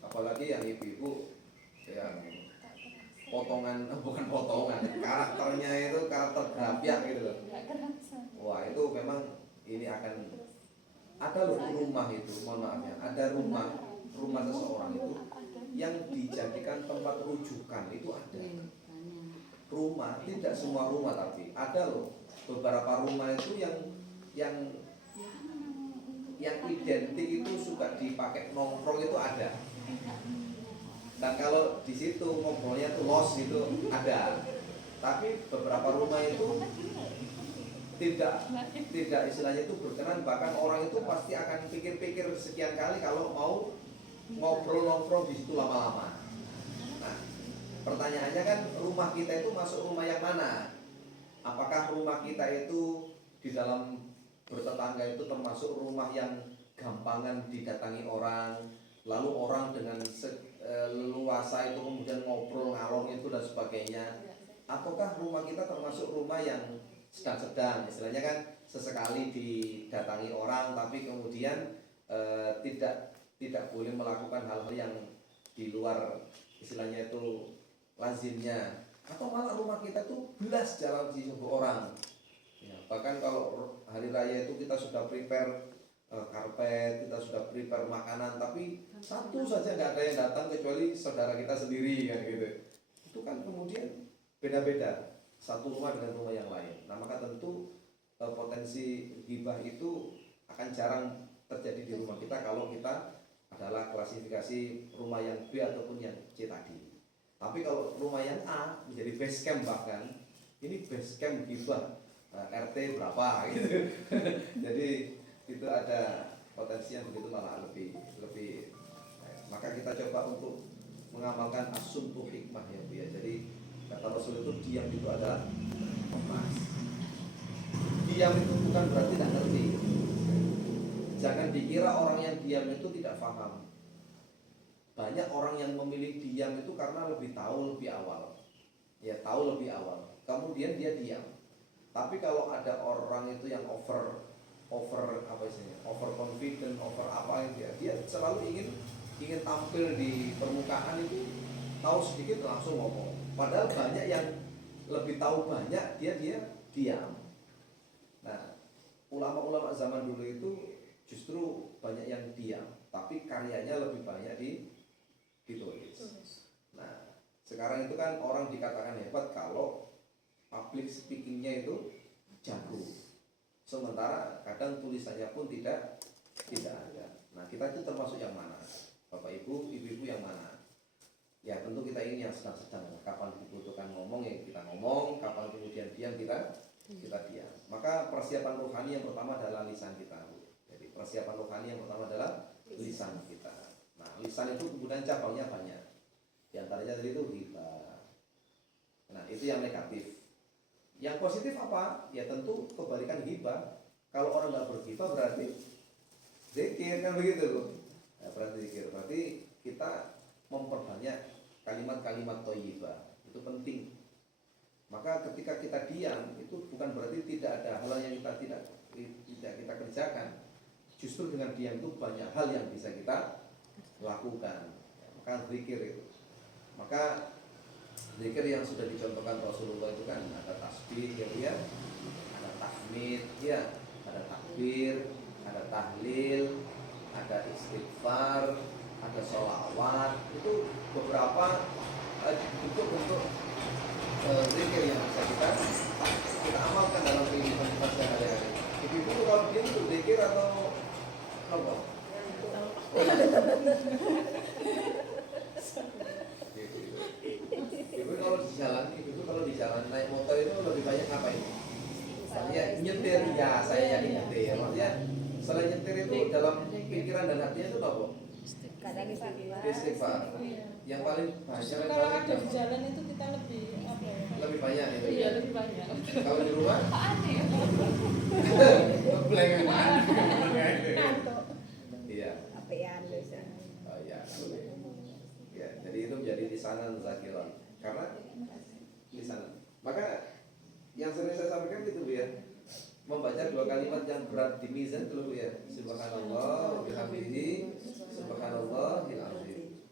Apalagi yang ibu-ibu yang potongan, bukan potongan, karakternya itu karakter gerapiak gitu loh. Wah itu memang ini akan ada loh rumah itu, mohon maaf ya, ada rumah seseorang itu yang dijadikan tempat rujukan itu ada. Rumah, tidak semua rumah tapi ada loh beberapa rumah itu yang identik itu suka dipakai nongkrong itu ada. Dan kalau di situ ngobrolnya tuh los gitu ada. Tapi beberapa rumah itu tidak istilahnya itu berkenan, bahkan orang itu pasti akan pikir-pikir sekian kali kalau mau ngobrol-ngobrol di situ lama-lama. Nah, pertanyaannya kan rumah kita itu masuk rumah yang mana? Apakah rumah kita itu di dalam bertetangga itu termasuk rumah yang gampangan didatangi orang, lalu orang dengan leluasa itu kemudian ngobrol ngalong itu dan sebagainya? Ataukah rumah kita termasuk rumah yang sedang-sedang, istilahnya kan sesekali didatangi orang tapi kemudian tidak boleh melakukan hal-hal yang di luar istilahnya itu lazimnya, atau malah rumah kita tuh belas jalan di sebuah orang ya, bahkan kalau hari raya itu kita sudah prepare karpet, kita sudah prepare makanan, tapi satu saja nggak ada yang datang kecuali saudara kita sendiri kan gitu. Itu kan kemudian beda-beda satu rumah dengan rumah yang lain. Nah maka tentu potensi ghibah itu akan jarang terjadi di rumah kita kalau kita adalah klasifikasi rumah yang B ataupun yang C tadi. Tapi kalau rumah yang A menjadi base camp, bahkan ini base camp ghibah RT berapa gitu. Jadi itu ada potensi yang begitu malah lebih maka kita coba untuk mengamalkan asuntu hikmah ya Bu ya. Jadi kata Rasul itu diam itu adalah emas. Diam itu bukan berarti tidak ngerti. Jangan dikira orang yang diam itu tidak paham. Banyak orang yang memilih diam itu karena lebih tahu lebih awal. Ya tahu lebih awal. Kemudian dia diam. Tapi kalau ada orang itu yang over apa istilahnya? Over confident, over apa dia selalu ingin tampil di permukaan itu, tahu sedikit langsung ngomong. Padahal banyak yang lebih tahu banyak, dia diam. Nah, ulama-ulama zaman dulu itu justru banyak yang diam, tapi karyanya lebih banyak ditulis. Nah, sekarang itu kan orang dikatakan hebat kalau public speakingnya itu jago. Sementara kadang tulisannya pun tidak ada. Nah, kita itu termasuk yang mana? Bapak Ibu, ibu-ibu yang mana? Ya tentu kita ini yang sedang-sedang. Kapan dibutuhkan ngomong ya kita ngomong, kapan kemudian diam kita diam. Maka persiapan rohani yang pertama adalah lisan kita. Jadi persiapan rohani yang pertama adalah lisan kita. Nah lisan itu kemudian cabangnya banyak. Di antaranya tadi itu ghibah. Nah itu yang negatif. Yang positif apa? Ya tentu kebalikan ghibah. Kalau orang nggak berghibah berarti zikir kan begitu loh. Nah, berarti zikir. Berarti kita memperbanyak kalimat-kalimat thayyibah, itu penting. Maka ketika kita diam itu bukan berarti tidak ada hal yang kita tidak kita kerjakan. Justru dengan diam itu banyak hal yang bisa kita lakukan. Maka zikir itu. Maka zikir yang sudah dicontohkan Rasulullah itu kan ada tasbih ya, ada tahmid ya, ada takbir, ada tahlil, ada istighfar, ada sholawat. Itu beberapa bentuk-bentuk zikir yang bisa kita amalkan dalam kehidupan kita sehari-hari. Ibu kalau dia itu zikir atau apa? Ibu kalau di jalan naik motor itu lebih banyak ngapain? Misalnya nyetir ya, saya jadi nyetir. Maksudnya selain nyetir itu dalam pikiran dan hatinya itu apa? Kadang Istighfar. Yang paling banyak kalau ada di jalan itu kita lebih apa ya? Lebih banyak itu. Iya lebih banyak. Kalau di rumah? Apaan ya? Ngeblank. ngantuk. Iya. Apean biasa. Oh iya. Ya, jadi itu menjadi lisanan zakiran. Karena lisanan. Maka yang sering saya sampaikan itu Bu ya. Membaca dua kalimat yang berat di mizan dulu ya. Subhanallah bihamdihi subhanallahil azim.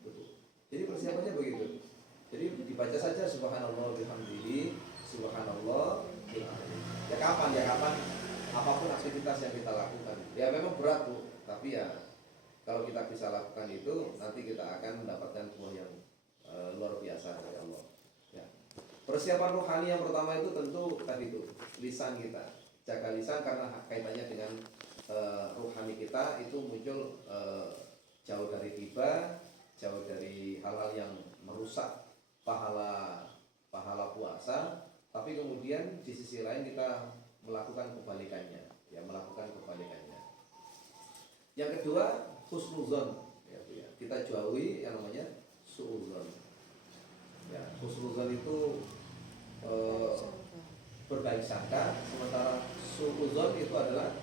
Jadi persiapannya begitu. Jadi dibaca saja subhanallah bihamdihi subhanallahil azim. Ya kapan apapun aktivitas yang kita lakukan. Ya memang berat Bu, tapi ya kalau kita bisa lakukan itu nanti kita akan mendapatkan buah yang luar biasa dari Allah. Ya. Persiapan rohani yang pertama itu tentu tadi itu lisan kita. Jaga lisan karena kaitannya dengan rohani kita itu muncul jauh dari ghibah, jauh dari hal-hal yang merusak pahala puasa, tapi kemudian di sisi lain kita melakukan kebalikannya, ya melakukan kebalikannya. Yang kedua, husnuzon, ya, Bu, ya. Kita jauhi yang namanya suudzon. Ya, husnuzon itu berbaik sangka, sementara suudzon itu adalah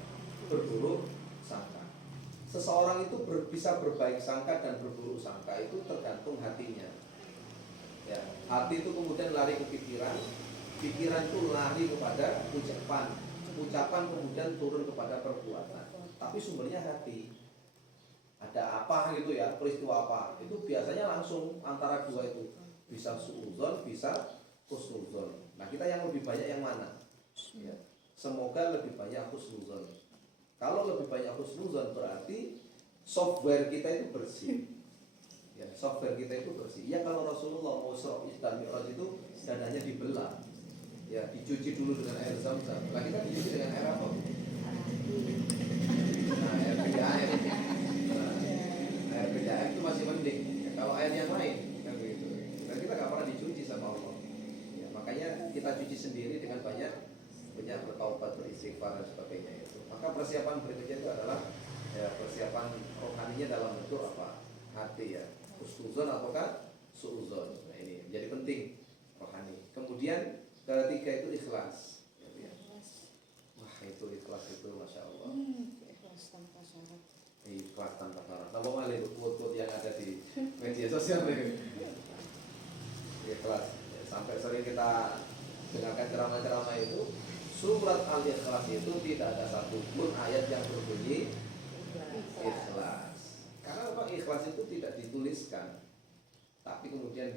berburuk sangka. Seseorang itu bisa berbaik sangka dan berburuk sangka itu tergantung hatinya. Ya, hati itu kemudian lari ke pikiran, pikiran itu lari kepada ucapan kemudian turun kepada perbuatan. Tapi sumbernya hati. Ada apa gitu ya, peristiwa apa? Itu biasanya langsung antara dua itu. Bisa suudzon, bisa husnuzon. Nah, kita yang lebih banyak yang mana? Ya. Semoga lebih banyak husnuzon. Kalau lebih banyak husnuzon berarti software kita itu bersih. Ya, software kita itu bersih. Ya, kalau Rasulullah mau Isra dan Mi'raj itu dadanya dibelah. Ya, dicuci dulu dengan air Zam-Zam. Nah, kita dicuci dengan air apa? Nah, air PDAM. Nah, air PDAM itu masih mending. Ya, kalau air yang lain, kan begitu. Dan kita nggak pernah dicuci sama Allah. Ya, makanya kita cuci sendiri dengan banyak bertaubat, beristighfar dan sebagainya itu. Maka persiapan berikutnya itu adalah ya, persiapan rohaninya dalam bentuk apa? Hati, ya. Husnuzon ataukah suudzon. Nah, ini menjadi penting rohani. Kemudian ketiga itu ikhlas. Ya. Wah, itu ikhlas itu masya Allah. Ikhlas tanpa syarat. Ikhlas tanpa syarat. Nama malih quote yang ada di media sosial ini. Ikhlas. Ya, sampai sering kita dengarkan ceramah-ceramah itu, surat Al-Ikhlas itu tidak ada satupun ayat yang berbunyi ikhlas. Karena apa? Ikhlas itu tidak dituliskan, tapi kemudian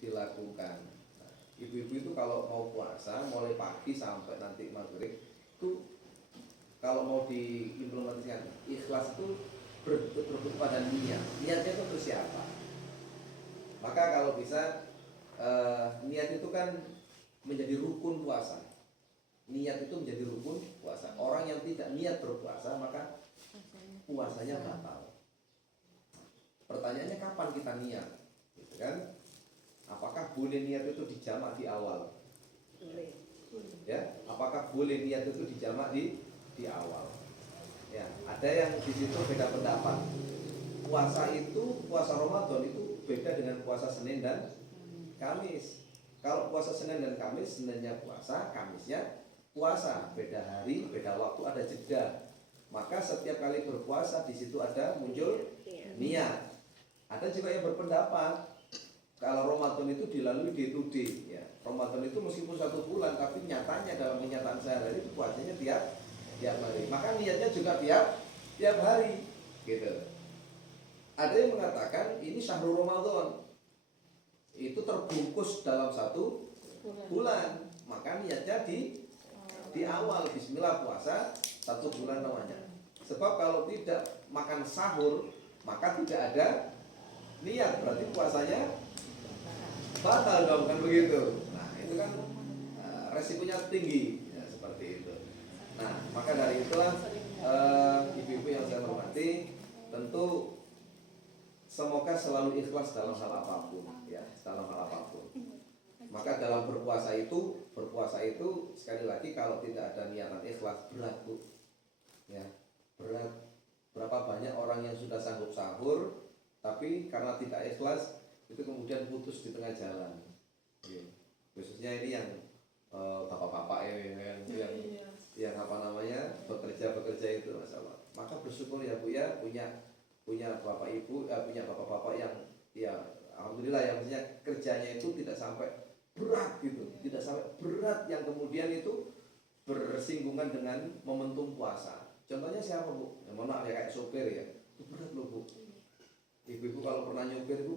dilakukan. Nah, ibu-ibu itu kalau mau puasa mulai pagi sampai nanti maghrib itu kalau mau diimplementasikan ikhlas itu berbentuk pada niat. Niatnya itu untuk siapa? Maka kalau bisa niat itu kan menjadi rukun puasa. Niat itu menjadi rukun puasa. Orang yang tidak niat berpuasa maka puasanya batal. Pertanyaannya kapan kita niat, gitu kan? Apakah boleh niat itu dijamak di awal? Boleh. Ya, apakah boleh niat itu dijamak di awal? Ya, ada yang di situ beda pendapat. Puasa Ramadan itu beda dengan puasa Senin dan Kamis. Kalau puasa Senin dan Kamis, Seninnya puasa, Kamisnya puasa, beda hari, beda waktu, ada jeda. Maka setiap kali berpuasa di situ ada muncul niat. Ada juga yang berpendapat kalau Ramadan itu dilalui day to day, ya. Ramadan itu meskipun 1 bulan, tapi nyatanya dalam kenyataan sehari-hari itu puasanya tiap hari. Maka niatnya juga tiap hari, gitu. Ada yang mengatakan ini syahrul Ramadan, itu terbungkus dalam 1 bulan, maka niatnya di awal Bismillah puasa 1 bulan namanya. Sebab kalau tidak makan sahur maka tidak ada niat, berarti puasanya batal dong, kan begitu. Nah, itu kan resikonya tinggi, ya, seperti itu. Nah, maka dari itulah ibu-ibu yang saya hormati, tentu semoga selalu ikhlas dalam hal apapun, ya, dalam hal apapun. Maka dalam berpuasa itu sekali lagi kalau tidak ada niatan ikhlas berat, Bu. Ya, berat. Berapa banyak orang yang sudah sanggup sahur tapi karena tidak ikhlas itu kemudian putus di tengah jalan. Ya. Khususnya ini yang bapak-bapak yang apa namanya bekerja itu, Masya Allah. Maka bersyukur ya Bu ya punya bapak ibu, punya bapak-bapak yang ya alhamdulillah yang maksudnya kerjanya itu tidak sampai berat gitu, tidak sampai berat yang kemudian itu bersinggungan dengan momentum puasa. Contohnya siapa Bu? Yang mana kayak sopir ya, itu berat loh Bu. Ibu-ibu kalau pernah nyopir, Bu?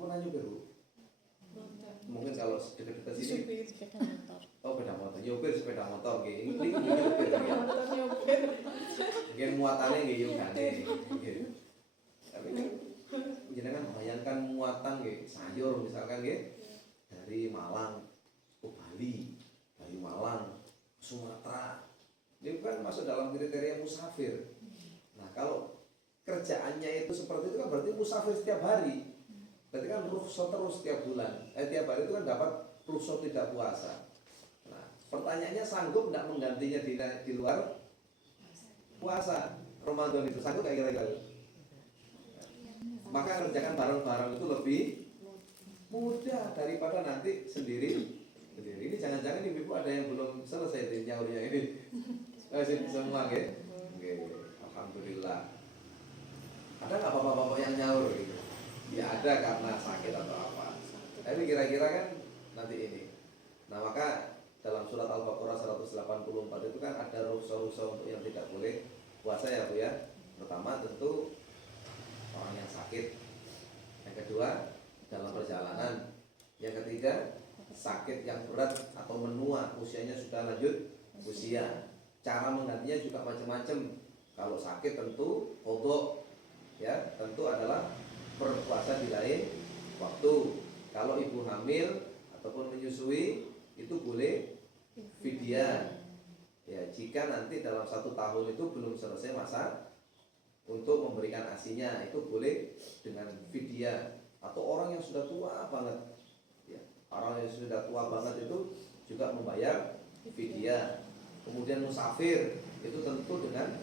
Mungkin kalau dekat-dekat sini. Oh, sepeda motor, nyopir sepeda motor, ini nyopir ya. Mungkin muatannya nggih yo gane. Tapi kan jenengan bayangkan muatan nggih sayur misalkan nggih dari Malang ke Bali, dari Malang ke Sumatera. Ini kan masuk dalam kriteria musafir. Nah, kalau kerjaannya itu seperti itu kan berarti musafir setiap hari. ketika rukhsah terus tiap bulan, tiap hari itu kan dapat rukhsah tidak puasa. Nah, pertanyaannya sanggup nggak menggantinya di luar puasa Ramadan itu, sanggup nggak kira-kira? Maka kerjakan bareng-bareng itu lebih mudah daripada nanti sendiri. Ini jangan-jangan ibu ada yang belum selesai di nyaurnya ini. Semua ya. Oke, alhamdulillah. Ada nggak bapak-bapak yang nyaur gitu? Ya ada karena sakit atau apa. Tapi kira-kira kan nanti ini. Nah maka dalam surat Al-Baqarah 184 itu kan ada rukhsah-rukhsah untuk yang tidak boleh puasa ya Bu ya. Pertama tentu orang yang sakit. Yang kedua dalam perjalanan. Yang ketiga sakit yang berat atau menua, usianya sudah lanjut usia. Cara menggantinya juga macam-macam. Kalau sakit tentu qadha, ya tentu adalah berpuasa di lain waktu. Kalau ibu hamil ataupun menyusui itu boleh fidyah. Ya jika nanti dalam 1 tahun itu belum selesai masa untuk memberikan asinya, itu boleh dengan fidyah. Atau orang yang sudah tua banget, ya, orang yang sudah tua banget itu juga membayar fidyah. Kemudian musafir itu tentu dengan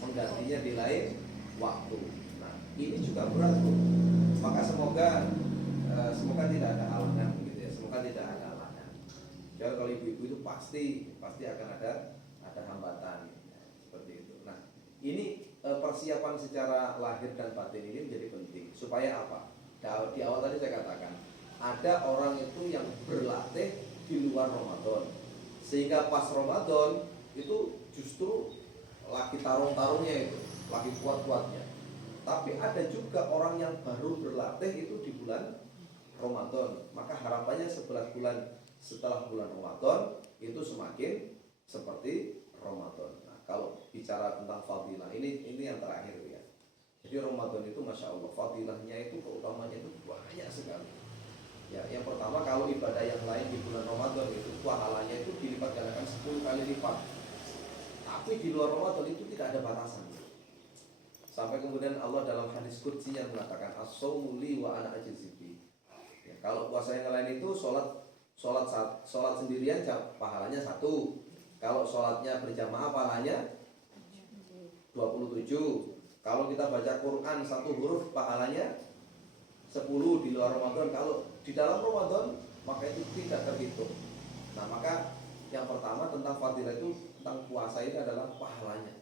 menggantinya di lain waktu. Nah ini juga berat Bu. Maka semoga tidak ada halangan gitu ya. Semoga tidak ada halangan. Jadi kalau ibu-ibu itu pasti akan ada hambatan ya, seperti itu. Nah ini persiapan secara lahir dan batin ini menjadi penting. Supaya apa? Di awal tadi saya katakan ada orang itu yang berlatih di luar Ramadan, sehingga pas Ramadan itu justru lagi tarung-tarungnya itu, lagi kuat-kuatnya. Tapi ada juga orang yang baru berlatih itu di bulan Ramadan. Maka harapannya 11 bulan setelah bulan Ramadan itu semakin seperti Ramadan. Nah, kalau bicara tentang fadilah ini yang terakhir ya. Jadi Ramadan itu Masya Allah fadilahnya itu keutamanya itu banyak sekali. Ya, yang pertama kalau ibadah yang lain di bulan Ramadan itu pahalanya itu dilipat gandakan 10 kali lipat. Tapi di luar Ramadan itu tidak ada batasan. Sampai kemudian Allah dalam hadis qudsi yang mengatakan as-shaumu li wa ana ajzibi. Ya, kalau puasa yang lain itu sholat sendirian pahalanya 1. Kalau sholatnya berjamaah pahalanya 27. Kalau kita baca Quran 1 huruf pahalanya 10 di luar Ramadan. Kalau di dalam Ramadan maka itu tidak terhitung. Nah maka yang pertama tentang fadilah itu tentang puasa ini adalah pahalanya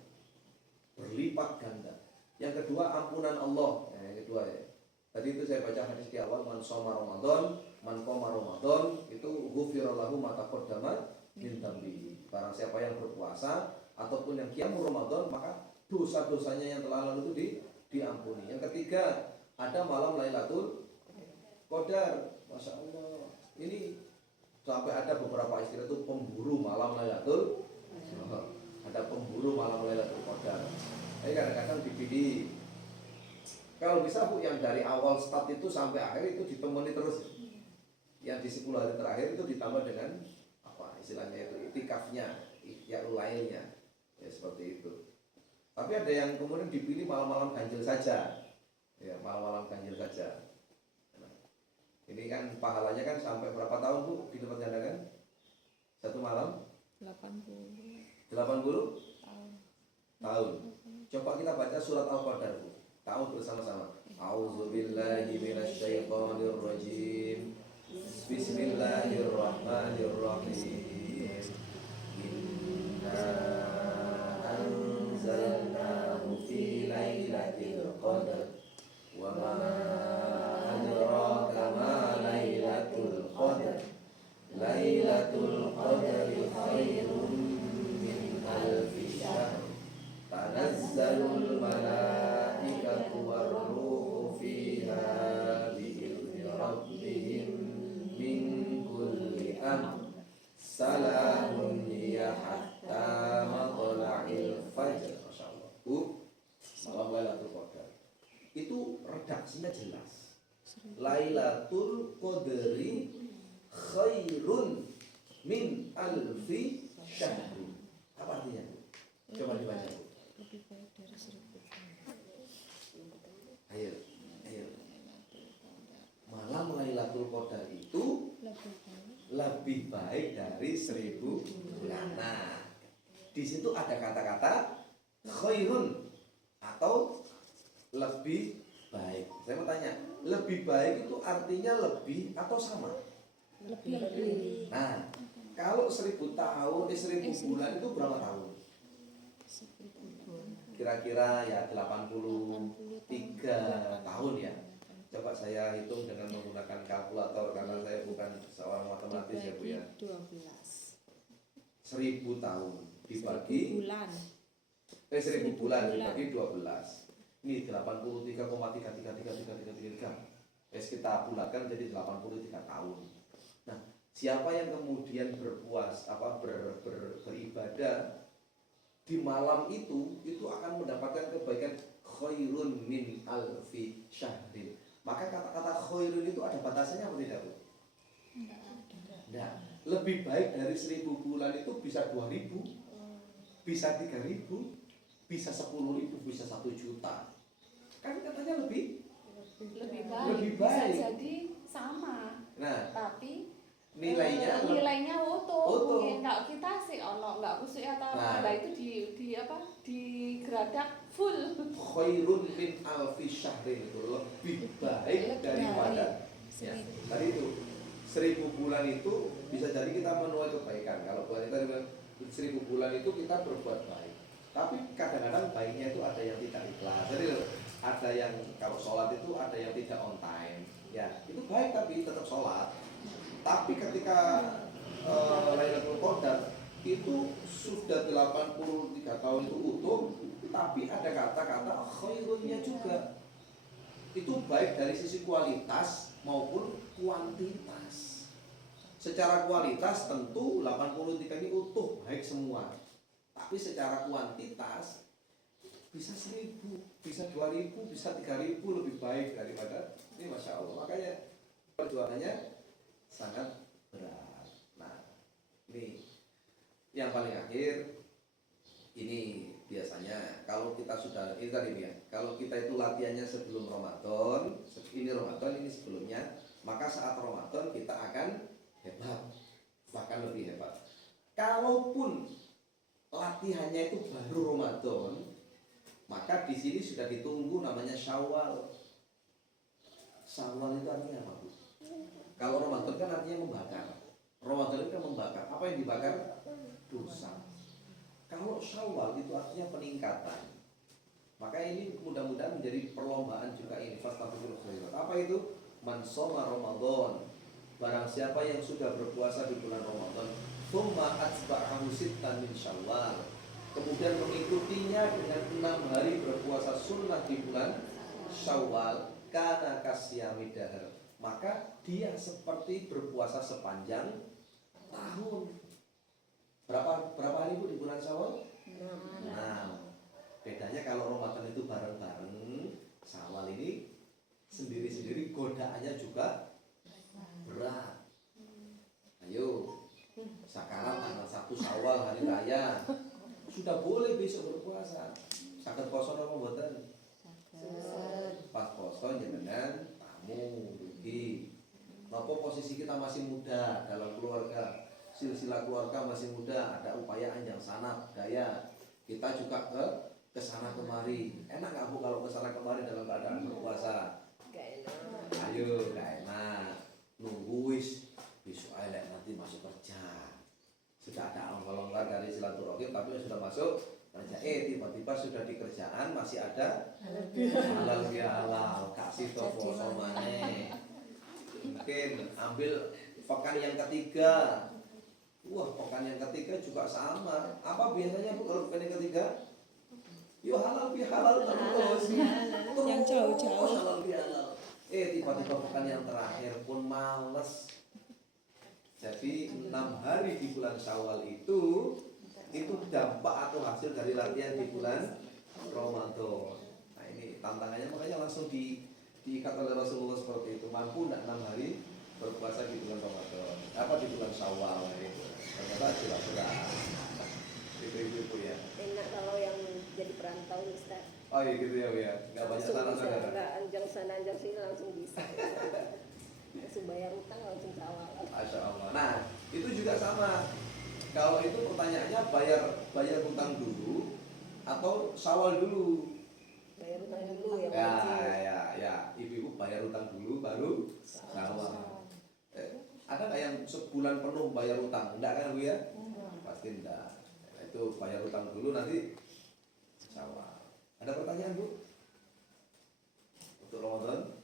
berlipat ganda. Yang kedua ampunan Allah. Yang kedua ya. Tadi itu saya baca hadis di awal man shoma Ramadan, man qoma Ramadan itu ghufira lahu ma taqaddama min dzambihi. Barang siapa yang berpuasa ataupun yang qiyamul Ramadan maka dosa-dosanya yang telah lalu itu diampuni. Yang ketiga ada malam Lailatul Qadar. Masya Allah. Ini sampai ada beberapa istilah itu pemburu malam Lailatul. Ada pemburu malam Lailatul Qadar. Jadi kadang-kadang dipilih. Kalau bisa Bu yang dari awal start itu sampai akhir itu ditemani terus. Yang di 10 hari terakhir itu ditambah dengan apa istilahnya itu itikafnya, ikhtiarul lailnya. Ya seperti itu. Tapi ada yang kemudian dipilih malam-malam ganjil saja. Ya, malam-malam ganjil saja. Nah, ini kan pahalanya kan sampai berapa tahun Bu dilipat gandakan? 1 malam? 80 tahun. Coba kita baca surat Al-Qadar Bu. Tahu bersama-sama. A'udzubillahi minasyaitonirrajim. Bismillahirrahmanirrahim. Inna anzalnahu fi lailatul qadar. Wa ma adraka ma lailatul qadar. Lailatul qadri khairun min alfi syahr. Tanazzalul malaikatu war-ruhu fiha bi'izni rabbihim min kulli amr. Salamun hiya hatta matla'il fajr. Masyaallah. Malam Lailatul Qadar. Itu redaksinya jelas. Lailatul Qadri khairun min alfi syahr. Apa artinya? Coba dibaca. lebih baik dari 1000 tahun. Ayo. lebih baik dari 1000 bulan. Nah, di situ ada kata-kata khairun atau lebih baik. Saya mau tanya, lebih baik itu artinya lebih atau sama? Lebih. Nah, kalau 1000 tahun, 1000 bulan itu berapa tahun? Kira-kira ya 83 tahun ya. Coba saya hitung dengan menggunakan kalkulator karena saya bukan seorang matematis ya Bu ya. 12. 1000 tahun dibagi 1000 bulan dibagi 12. Ini 83,33333. Kita bulatkan jadi 83 tahun. Nah, siapa yang kemudian beribadah di malam itu akan mendapatkan kebaikan khairun min alfi syahrin. Maka kata-kata khairun itu ada batasannya atau tidak, Bu? Tidak. Lebih baik dari 1000 bulan itu bisa 2000, bisa 3000, bisa 10.000, bisa 1 juta. Kan katanya lebih Lebih baik. baik. Bisa jadi sama. Nah, Tapi nilainya utuh. utuh. Mungkin kalau kita sih nggak kusuk atau Nah. apa, itu di geradak full. khairun min alfi syahrin itu lebih baik daripada ya, tadi itu 1000 bulan itu bisa jadi kita menuai kebaikan. Kalau bulan itu 1000 bulan itu kita berbuat baik. Tapi kadang-kadang baiknya itu ada yang tidak ikhlas. Jadi ada yang kalau sholat itu ada yang tidak on time. Ya, itu baik tapi tetap sholat. Tapi ketika Lailatul Qadar itu sudah 83 tahun itu utuh, tapi ada kata-kata khairunnya juga. Itu baik dari sisi kualitas maupun kuantitas. Secara kualitas tentu 83 ini utuh, baik semua. Tapi secara kuantitas bisa 1000, bisa 2000, bisa 3000 lebih baik daripada ini, Masya Allah. Makanya perjuangannya sangat berat. Nah, ini yang paling akhir, ini biasanya kalau kita sudah, ini tadi ya, kalau kita itu latihannya sebelum Ramadan, ini Ramadan, ini sebelumnya, maka saat Ramadan kita akan hebat, bahkan lebih hebat. Kalaupun latihannya itu baru Ramadan, maka di sini sudah ditunggu namanya Syawal. Syawal itu artinya apa, Bu? Kalau Ramadan kan artinya membakar. Ramadan itu kan membakar. Apa yang dibakar? Dosa. Kalau Syawal itu artinya peningkatan. Maka ini mudah-mudahan menjadi perlombaan juga ini. Fastaghfirul khairat. Apa itu? Man shoma Ramadan. Barang siapa yang sudah berpuasa di bulan Ramadan, tsumma atba'ahu sittan min Syawal. Kemudian mengikutinya dengan 6 hari berpuasa sunnah di bulan Syawal, kana kasyami dahr. Maka dia seperti berpuasa sepanjang tahun. Berapa hari Bu di bulan Syawal? 6. Bedanya kalau Ramadan itu bareng-bareng, Syawal ini sendiri-sendiri godaannya juga berat. Ayo, sekarang tanggal 1 Syawal hari raya, sudah boleh besok berpuasa. Saged poso napa mboten? Pas poso jenengan tamu rugi. Napa posisi kita masih muda dalam keluarga, silsilah keluarga masih muda, ada upaya anjang sanap daya. Kita juga ke sana kemari. Enak nggak Bu kalau ke sana kemari dalam keadaan berpuasa? Gak enak. Ayo, gak enak. Nunggu besok aja nanti masuk kerja. Sudah ada longgar dari silaturahim, tapi sudah masuk kerja. Tiba-tiba sudah di kerjaan masih ada halal bihalal, kasih toko somane. Mungkin ambil pekan yang ketiga. Wah, pekan yang ketiga juga sama. Apa biasanya Bu kalau pekan yang ketiga? Yo halal bihalal terus. Yang jauh-jauh. Halal bihalal. Tiba-tiba pekan yang terakhir pun males. Jadi 6 hari di bulan Syawal itu dampak atau hasil dari latihan di bulan Ramadan. Nah ini tantangannya, makanya langsung diikat oleh Rasulullah seperti itu. Mampu tidak 6 hari berpuasa di bulan Ramadan? Apa di bulan Syawal? Itu ternyata jelas itu ya. Enak kalau yang jadi perantau Ustaz. Oh iya gitu ya, Bu ya. Nggak banyak sana Langsung bisa, saudara. nggak anjang sana anjang sini langsung bisa. langsung bayar utang langsung awal. Masya Allah. Nah, itu juga sama. Kalau itu pertanyaannya bayar utang dulu atau sawal dulu? Bayar utang dulu ya, Ya, wajib. ya. Ibu-ibu bayar utang dulu baru sawal. Ada nggak yang sebulan penuh bayar utang? Enggak kan Bu ya? Pasti enggak. Itu bayar utang dulu nanti sawal. Ada pertanyaan Bu? Untuk Ramadan?